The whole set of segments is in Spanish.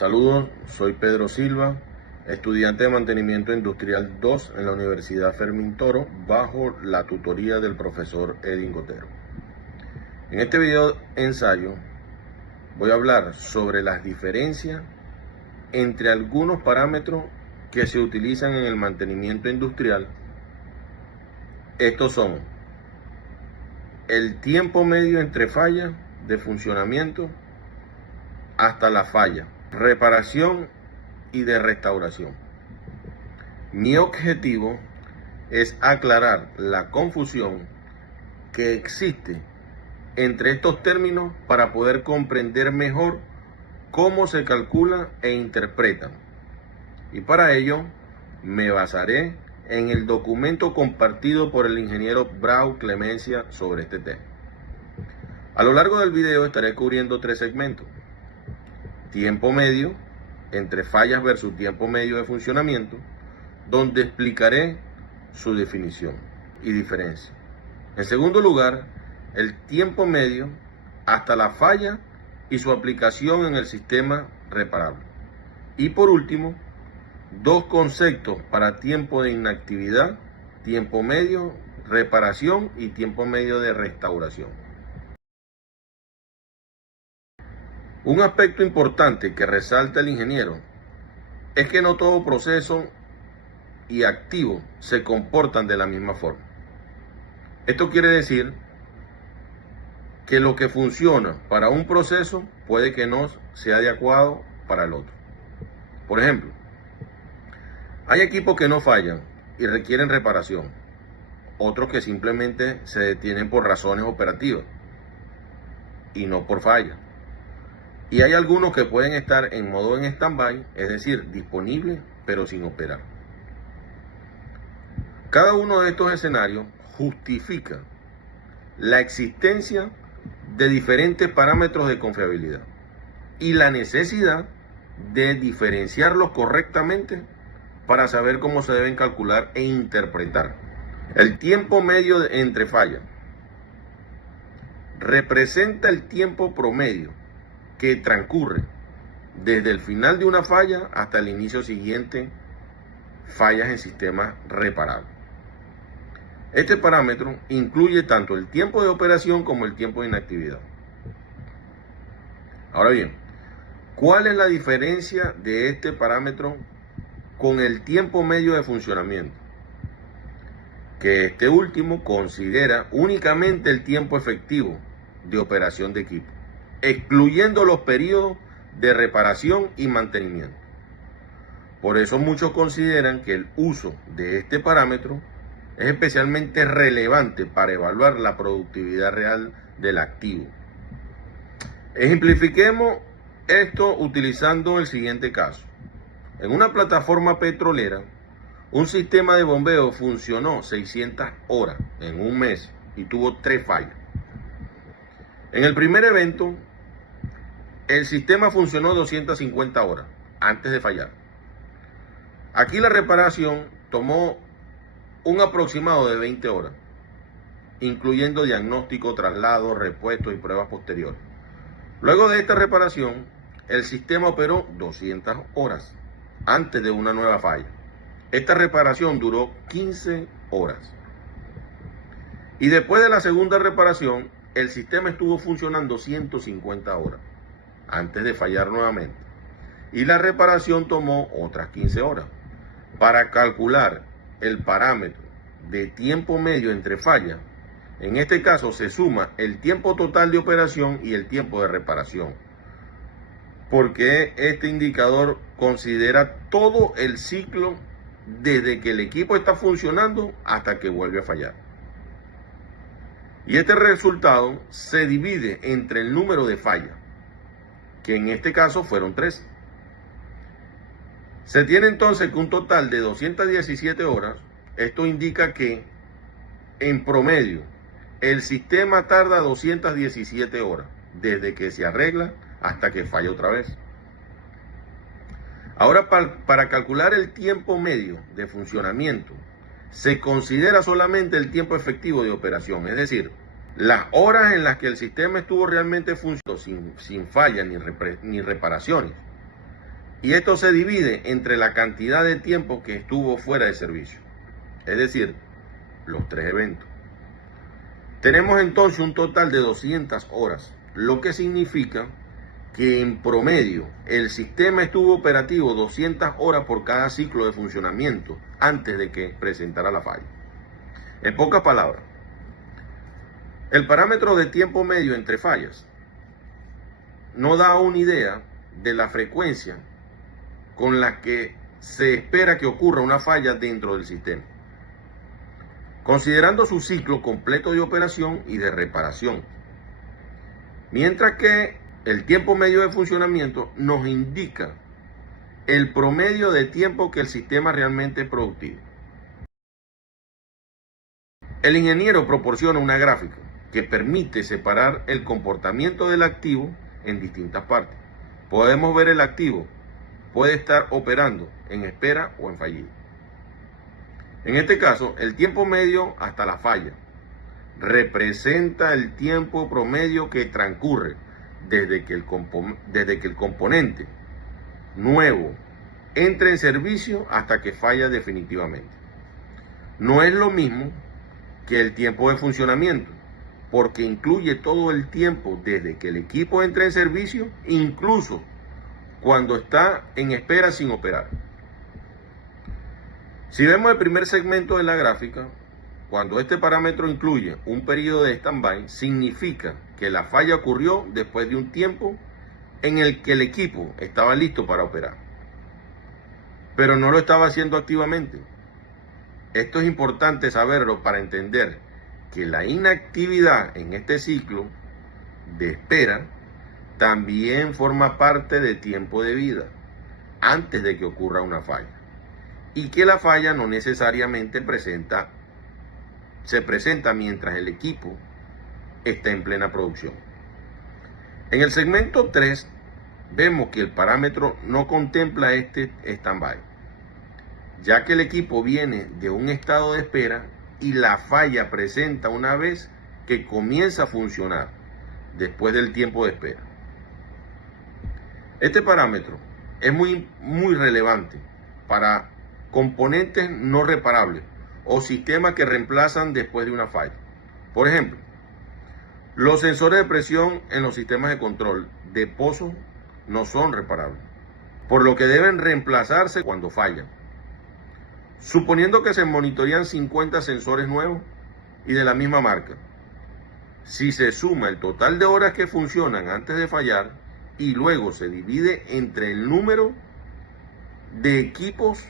Saludos, soy Pedro Silva, estudiante de Mantenimiento Industrial 2 en la Universidad Fermín Toro, bajo la tutoría del profesor Edwin Gotero. En este video ensayo voy a hablar sobre las diferencias entre algunos parámetros que se utilizan en el mantenimiento industrial. Estos son el tiempo medio entre fallas de funcionamiento hasta la falla, reparación y de restauración. Mi objetivo es aclarar la confusión que existe entre estos términos para poder comprender mejor cómo se calcula e interpretan. Y para ello me basaré en el documento compartido por el ingeniero Brau Clemencia sobre este tema. A lo largo del video estaré cubriendo 3 segmentos: tiempo medio entre fallas versus tiempo medio de funcionamiento, donde explicaré su definición y diferencia. En segundo lugar, el tiempo medio hasta la falla y su aplicación en el sistema reparable. Y por último, 2 conceptos para tiempo de inactividad: tiempo medio, reparación y tiempo medio de restauración. Un aspecto importante que resalta el ingeniero es que no todo proceso y activo se comportan de la misma forma. Esto quiere decir que lo que funciona para un proceso puede que no sea adecuado para el otro. Por ejemplo, hay equipos que no fallan y requieren reparación, otros que simplemente se detienen por razones operativas y no por falla. Y hay algunos que pueden estar en modo en stand-by, es decir, disponibles pero sin operar. Cada uno de estos escenarios justifica la existencia de diferentes parámetros de confiabilidad y la necesidad de diferenciarlos correctamente para saber cómo se deben calcular e interpretar. El tiempo medio entre fallas representa el tiempo promedio que transcurre desde el final de una falla hasta el inicio siguiente, fallas en sistemas reparables. Este parámetro incluye tanto el tiempo de operación como el tiempo de inactividad. Ahora bien, ¿cuál es la diferencia de este parámetro con el tiempo medio de funcionamiento? Que este último considera únicamente el tiempo efectivo de operación de equipo, excluyendo los periodos de reparación y mantenimiento. Por eso muchos consideran que el uso de este parámetro es especialmente relevante para evaluar la productividad real del activo. Ejemplifiquemos esto utilizando el siguiente caso. En una plataforma petrolera, un sistema de bombeo funcionó 600 horas en un mes y tuvo 3 fallas. En el primer evento, el sistema funcionó 250 horas antes de fallar. Aquí la reparación tomó un aproximado de 20 horas, incluyendo diagnóstico, traslado, repuesto y pruebas posteriores. Luego de esta reparación, el sistema operó 200 horas antes de una nueva falla. Esta reparación duró 15 horas. Y después de la segunda reparación, el sistema estuvo funcionando 150 horas antes de fallar nuevamente. Y la reparación tomó otras 15 horas. Para calcular el parámetro de tiempo medio entre fallas, en este caso se suma el tiempo total de operación y el tiempo de reparación, porque este indicador considera todo el ciclo desde que el equipo está funcionando hasta que vuelve a fallar. Y este resultado se divide entre el número de fallas, que en este caso fueron 3. Se tiene entonces que un total de 217 horas. Esto indica que en promedio el sistema tarda 217 horas desde que se arregla hasta que falla otra vez. Ahora, para calcular el tiempo medio de funcionamiento, se considera solamente el tiempo efectivo de operación, es decir, las horas en las que el sistema estuvo realmente funcionando sin fallas ni reparaciones. Y esto se divide entre la cantidad de tiempo que estuvo fuera de servicio, es decir, los 3 eventos. Tenemos entonces un total de 200 horas, lo que significa que en promedio el sistema estuvo operativo 200 horas por cada ciclo de funcionamiento antes de que presentara la falla. En pocas palabras, el parámetro de tiempo medio entre fallas no da una idea de la frecuencia con la que se espera que ocurra una falla dentro del sistema, considerando su ciclo completo de operación y de reparación. Mientras que el tiempo medio de funcionamiento nos indica el promedio de tiempo que el sistema realmente es productivo. El ingeniero proporciona una gráfica que permite separar el comportamiento del activo en distintas partes. Podemos ver el activo puede estar operando en espera o en fallido. En este caso, el tiempo medio hasta la falla representa el tiempo promedio que transcurre desde que el componente nuevo entre en servicio hasta que falla definitivamente. No es lo mismo que el tiempo de funcionamiento, porque incluye todo el tiempo desde que el equipo entra en servicio, incluso cuando está en espera sin operar. Si vemos el primer segmento de la gráfica, cuando este parámetro incluye un periodo de stand-by, significa que la falla ocurrió después de un tiempo en el que el equipo estaba listo para operar, pero no lo estaba haciendo activamente. Esto es importante saberlo para entender que la inactividad en este ciclo de espera también forma parte del tiempo de vida antes de que ocurra una falla, y que la falla no necesariamente se presenta mientras el equipo está en plena producción. En el segmento 3 vemos que el parámetro no contempla este stand-by, ya que el equipo viene de un estado de espera y la falla presenta una vez que comienza a funcionar después del tiempo de espera. Este parámetro es muy relevante para componentes no reparables o sistemas que reemplazan después de una falla. Por ejemplo, los sensores de presión en los sistemas de control de pozos no son reparables, por lo que deben reemplazarse cuando fallan. Suponiendo que se monitorean 50 sensores nuevos y de la misma marca, si se suma el total de horas que funcionan antes de fallar y luego se divide entre el número de equipos,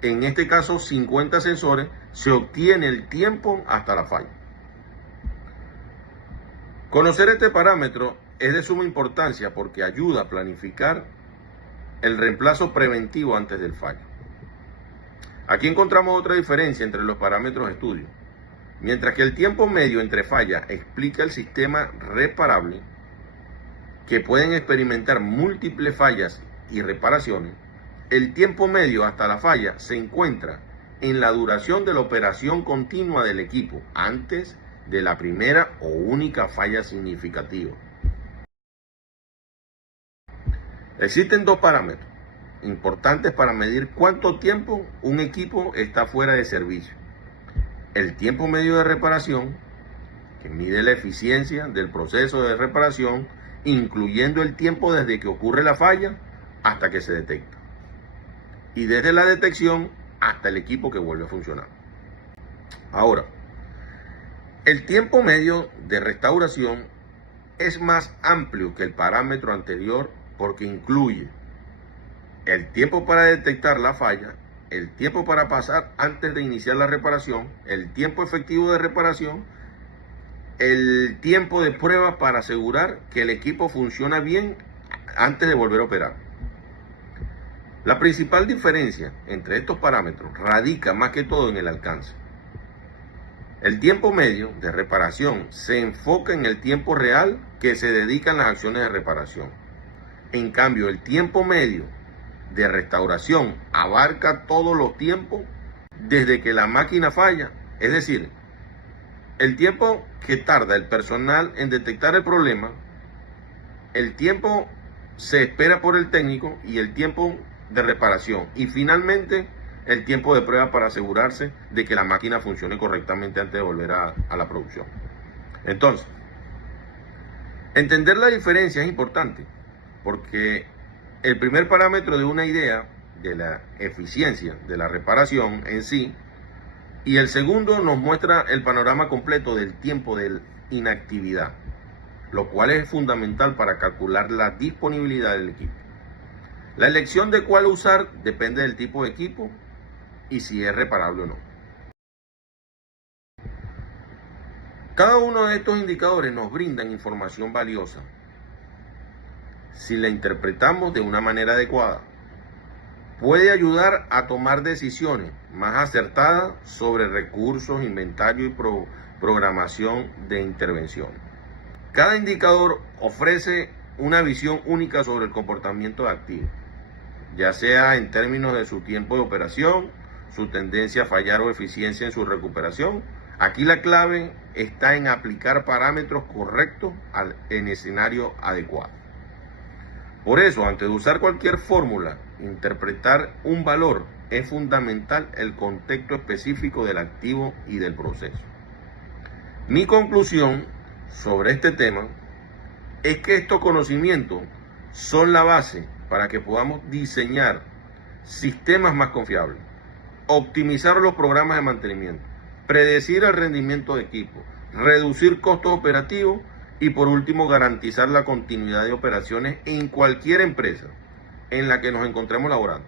en este caso 50 sensores, se obtiene el tiempo hasta la falla. Conocer este parámetro es de suma importancia porque ayuda a planificar el reemplazo preventivo antes del fallo. Aquí encontramos otra diferencia entre los parámetros de estudio. Mientras que el tiempo medio entre fallas explica el sistema reparable, que pueden experimentar múltiples fallas y reparaciones, el tiempo medio hasta la falla se encuentra en la duración de la operación continua del equipo antes de la primera o única falla significativa. Existen dos parámetros importantes para medir cuánto tiempo un equipo está fuera de servicio. El tiempo medio de reparación, que mide la eficiencia del proceso de reparación, incluyendo el tiempo desde que ocurre la falla hasta que se detecta, y desde la detección hasta el equipo que vuelve a funcionar. Ahora, el tiempo medio de restauración es más amplio que el parámetro anterior porque incluye el tiempo para detectar la falla, el tiempo para pasar antes de iniciar la reparación, el tiempo efectivo de reparación, el tiempo de prueba para asegurar que el equipo funciona bien antes de volver a operar. La principal diferencia entre estos parámetros radica más que todo en el alcance. El tiempo medio de reparación se enfoca en el tiempo real que se dedican las acciones de reparación. En cambio, el tiempo medio de restauración abarca todos los tiempos desde que la máquina falla, es decir, el tiempo que tarda el personal en detectar el problema, el tiempo se espera por el técnico y el tiempo de reparación. Y finalmente, el tiempo de prueba para asegurarse de que la máquina funcione correctamente antes de volver a la producción. Entonces, entender la diferencia es importante, porque el primer parámetro de una idea de la eficiencia de la reparación en sí, y el segundo nos muestra el panorama completo del tiempo de inactividad, lo cual es fundamental para calcular la disponibilidad del equipo. La elección de cuál usar depende del tipo de equipo y si es reparable o no. Cada uno de estos indicadores nos brindan información valiosa si la interpretamos de una manera adecuada. Puede ayudar a tomar decisiones más acertadas sobre recursos, inventario y programación de intervención. Cada indicador ofrece una visión única sobre el comportamiento de activo, ya sea en términos de su tiempo de operación, su tendencia a fallar o eficiencia en su recuperación. Aquí la clave está en aplicar parámetros correctos en escenario adecuado. Por eso, antes de usar cualquier fórmula, interpretar un valor, es fundamental el contexto específico del activo y del proceso. Mi conclusión sobre este tema es que estos conocimientos son la base para que podamos diseñar sistemas más confiables, optimizar los programas de mantenimiento, predecir el rendimiento de equipo, reducir costos operativos y por último garantizar la continuidad de operaciones en cualquier empresa en la que nos encontremos laborando.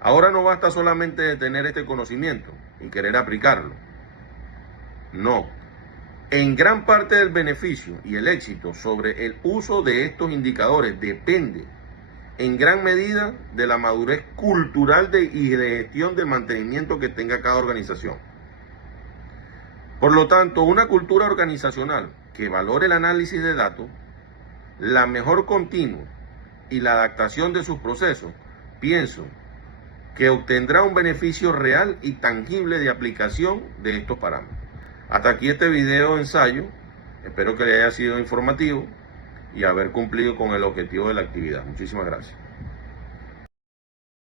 Ahora no basta solamente de tener este conocimiento y querer aplicarlo. No. En gran parte del beneficio y el éxito sobre el uso de estos indicadores depende en gran medida de la madurez cultural y de gestión del mantenimiento que tenga cada organización. Por lo tanto, una cultura organizacional que valore el análisis de datos, la mejor continua y la adaptación de sus procesos, pienso que obtendrá un beneficio real y tangible de aplicación de estos parámetros. Hasta aquí este video ensayo, espero que le haya sido informativo y haber cumplido con el objetivo de la actividad. Muchísimas gracias.